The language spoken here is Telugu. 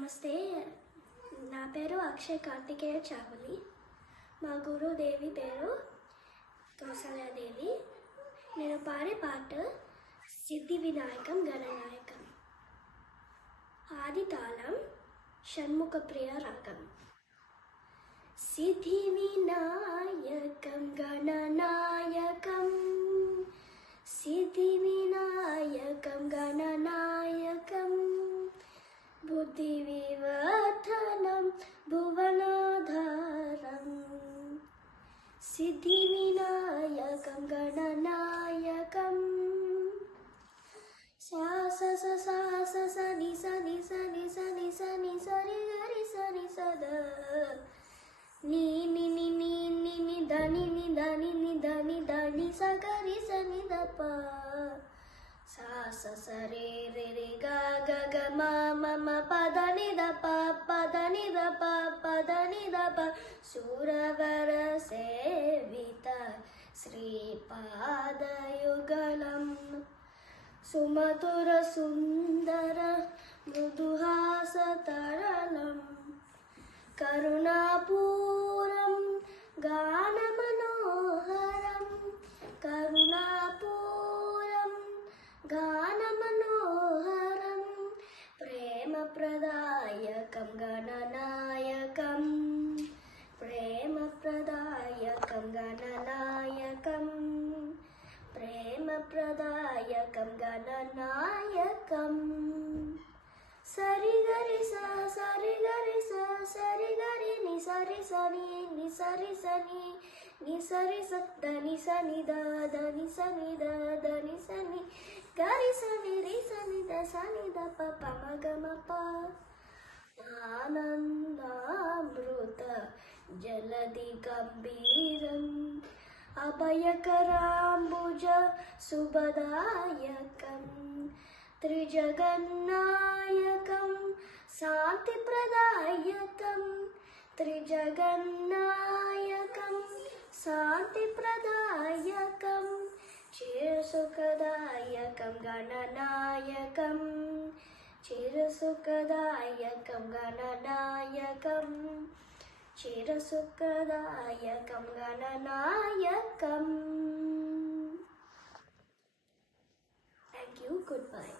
నమస్తే, నా పేరు అక్షయ్ కార్తికేయ చాగులి. మా గురుదేవి పేరు కౌసల్యాదేవి. నేను పాడే పాట సిద్ధి వినాయకం గణనాయకం. ఆది తాళం షణ్ముఖ ప్రియ రాగం. సిద్ధి వినాయకం గణనాయకం, సిద్ధి వినాయకం గణనాయకం, బుద్ధి వివర్ధనం భువనాధారం. సిద్ధి వినాయకం గణనాయకం. సా స స సా స స ని స ని స ని స ని స ని స రి గ రి స ని స ద ని ని ని ని ని ని ద ని ని ద ని ని ద ని ద ని స గ రి స ని ద ప సా స స రే రే రే గ గ గ మ మ మ ప ద ని ద ప ప ద ని ద ప ప ద ని ద ప. సురవర సేవిత శ్రీపాదయుగళం, సుమధుర సుందర మృదుహాస తరళం, కరుణాపూరం గానమనోహరం, కరుణాపూరం గానమనోహరం, ప్రేమ ప్రదాయకం గణనాయకం, ప్రేమ ప్రదాయకం గణనాయకం, ప్రేమ ప్రదాయకం గణనాయకం. సరి గరి స సరి గరి స సరి గరి ని సరి సని ని సరి సని ని సరి స ద ని స ని ద ద ని స ని ద ద ని స ని గరి స ని రి స ని ద స ని ద ప ప మ గ మ ప. ఆనందామృత జలది గంభీరం, అభయకరాంబుజ శుభదాయకం, త్రిజగన్నాయకం శాంతిప్రదాయకం, త్రిజగన్నాయకం శాంతిప్రదాయకం, చిరసుఖదాయకం గణనాయకం, చిరసుఖదాయకం గణనాయకం, చిరసుఖదాయకం గణనాయకం. Thank you. Goodbye.